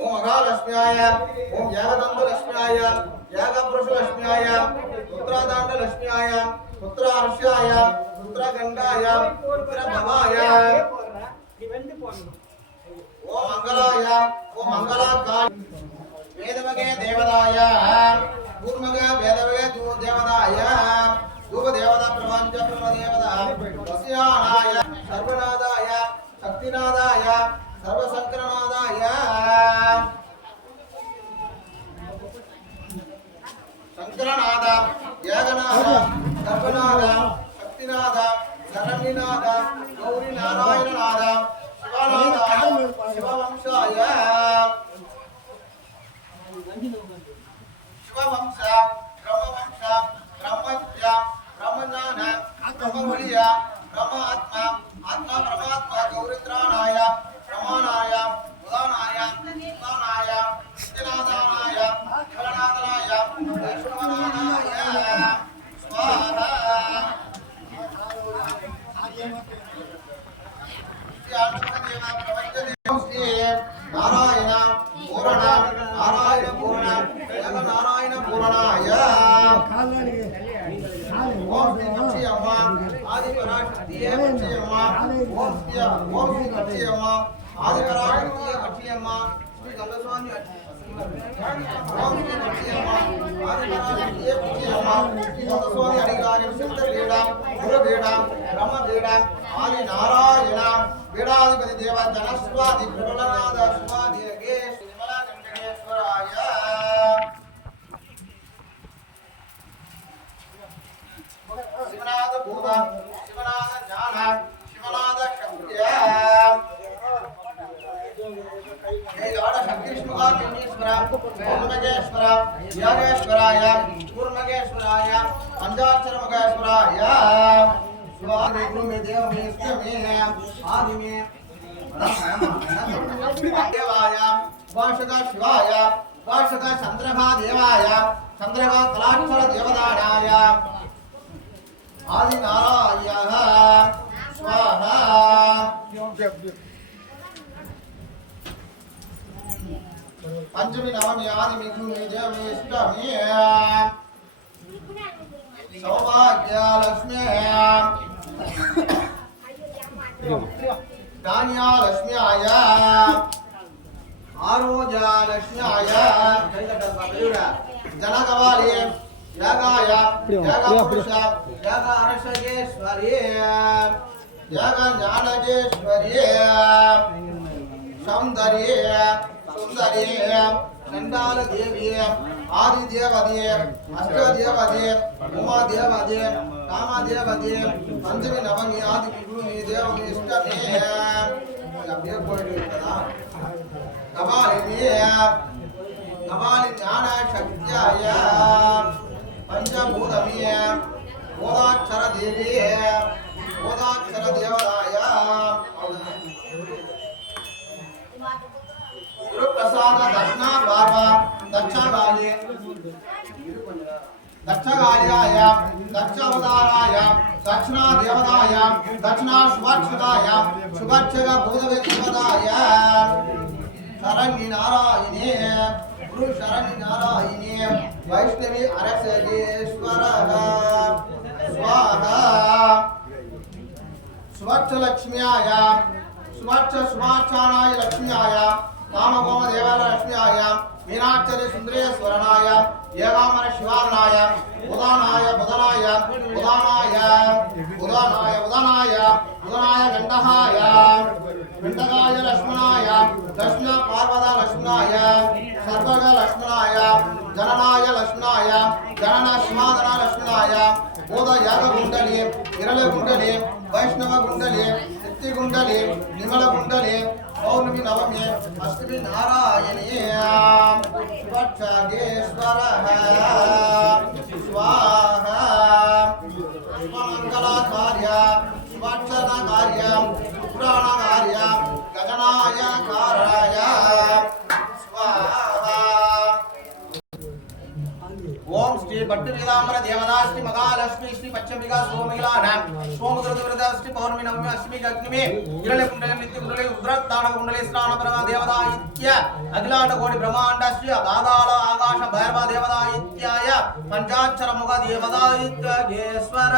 ఓం అఘాలక్ష్మ్యాయ ఓం యాగదండలక్ష్మ్యాయ యాగపురుషలక్ష్మ్యాయ పుత్రాదండలక్ష్మ్యాయ పుత్రార్ష్యాయ ருத்ரகண்டாய பிரபவாய ஓ மங்களாய ஓ மங்களா காய் வேதவகே தேவதாய கூர்மக வேதவகே தூ தேவதாய தூப தேவதா பிரபஞ்ச ಶಿವವಂಶ ಬ್ರಹ್ಮವಂಶ ಬ್ರಹ್ಮಜ್ಞ ಬ್ರಹ್ಮಜ್ಞಾನ ಬ್ರಹ್ಮವಳಿಯ ಬ್ರಹ್ಮ ಆತ್ಮ ಆತ್ಮ ಪರಮಾತ್ಮ நாராயண பூரணாய ஓம் ஸ்ரீ கட்சி அம்மா ஆதிபராட்சியே கட்சி அம்மா ஓம் ஸ்ரீ ஓம் ஸ்ரீ கட்சி அம்மா ஆதி நாராயணம் பீடாதிபதி தனஸ்வாதி பிரபலநாத சுவாதி யோகேஷ் ಶಿವನಾದ ಜ್ಞಾನ ಶಿವನಾದ ಶಕ್ತಿಯ ಶಕ್ತಿಷ್ಣುಗಾಕೇಶ್ವರ ಪೂರ್ಣಗೇಶ್ವರ ಯೋಗೇಶ್ವರಾಯ ಪೂರ್ಣಗೇಶ್ವರಾಯ ಪಂಚಾಕ್ಷರ ಮುಖೇಶ್ವರಾಯ ಶಿವಾದಿ ಗುರು ಮೇ ದೇವ ಮೇ ಇಷ್ಟ ಮೇ ಆದಿ ಮೇ ದೇವಾಯ ವಾರ್ಷಕ ಶಿವಾಯ ವಾರ್ಷಕ ಚಂದ್ರಭಾ ದೇವಾಯ ಚಂದ್ರಭಾ ಕಲಾಕ್ಷರ ದೇವದಾಯ ஆதிநாராயாக ஸ்வாஹா பஞ்சமி நவமி ஆதி மிகுமி தேவி இஷ்டமி சௌபாகியாலட்சுமி தானியாலட்சுமியாய ஆரோஜாலட்சுமியாய ஜனகவாலி ఆదిదేవదే అష్టదేవదే ఉమాదేవదే కామదేవదే పంచమి నవమి ఆది గురుని దేవమి ఇష్టమే పేరు పోయింది కదా. కమాలిని కమాలి జ్ఞాన శక్త్యాయ పంచభూతమీయ ఓదాక్షర దేవి ఓదాక్షర దేవదాయ గురుప్రసాద దక్షిణ బాబ దక్షగాలి దక్షగాలియాయ దక్షవతారాయ దక్షిణా దేవతాయ దక్షిణా శుభక్షదాయ శుభక్షగ భూతవే దేవతాయ శరణి నారాయణే గురు శరణి నారాయణే వైష్ణవి అరసేశ్వరాయ स्वाहा स्वच्छलक्ष्म्याय स्वच्छ सुभाक्षाणाय మీనాక్షరి कामकोम देवालय लक्ष्म्याय मीनाक्षर सुन्दरेश्वरणाय ఏవామర శివానాయ ఉదానాయ బుధనాయ ఉదానాయ ఉదానాయ ఉదానాయ ఉదానాయ గండహాయ గండకాయ లక్ష్మణాయ లక్ష్మణ పార్వత లక్ష్మణాయ సర్వగ లక్ష్మణ జననాయ లక్ష్మణాయ జనన సింహాదన లక్ష్మణాయ బోధ యాగ గుండలి విరళ గుండలి వైష్ణవ గుండలి శక్తి గుండలి నిమల గుండలి పౌర్ణమి నవమి అష్టమి నారాయణి శివక్షేశ్వర స్వాహ ಶ್ರೀ ಭಟ್ಟುಗಿಲಾಂಬರ ದೇವದಾಸ್ತಿ ಮಹಾಲಕ್ಷ್ಮಿ ಶ್ರೀ ಪಚ್ಚಂಬಿಕಾ ಸೋಮಿಲಾ ರಾಮ್ ಸೋಮಕೃತ ವ್ರತ ಅಷ್ಟಿ ಪೌರ್ಣಮಿ ನವಮಿ ಅಷ್ಟಮಿ ಅಗ್ನಿಮೆ ಇರಳೆ ಕುಂಡಲ ನಿತ್ಯ ಕುಂಡಲೆ ಉದ್ರತ್ತಾಣ ಕುಂಡಲೆ ಸ್ನಾನ ಪರಮ ದೇವದಾ ಇತ್ಯ ಅಖಿಲಾಂಡ ಕೋಟಿ ಬ್ರಹ್ಮಾಂಡ ಶ್ರೀ ಬಾದಾಳ ಆಕಾಶ ಭೈರವ ದೇವದಾ ಇತ್ಯಾಯ ಪಂಚಾಕ್ಷರ ಮುಖ ದೇವದಾ ಇತ್ಯಗೇಶ್ವರ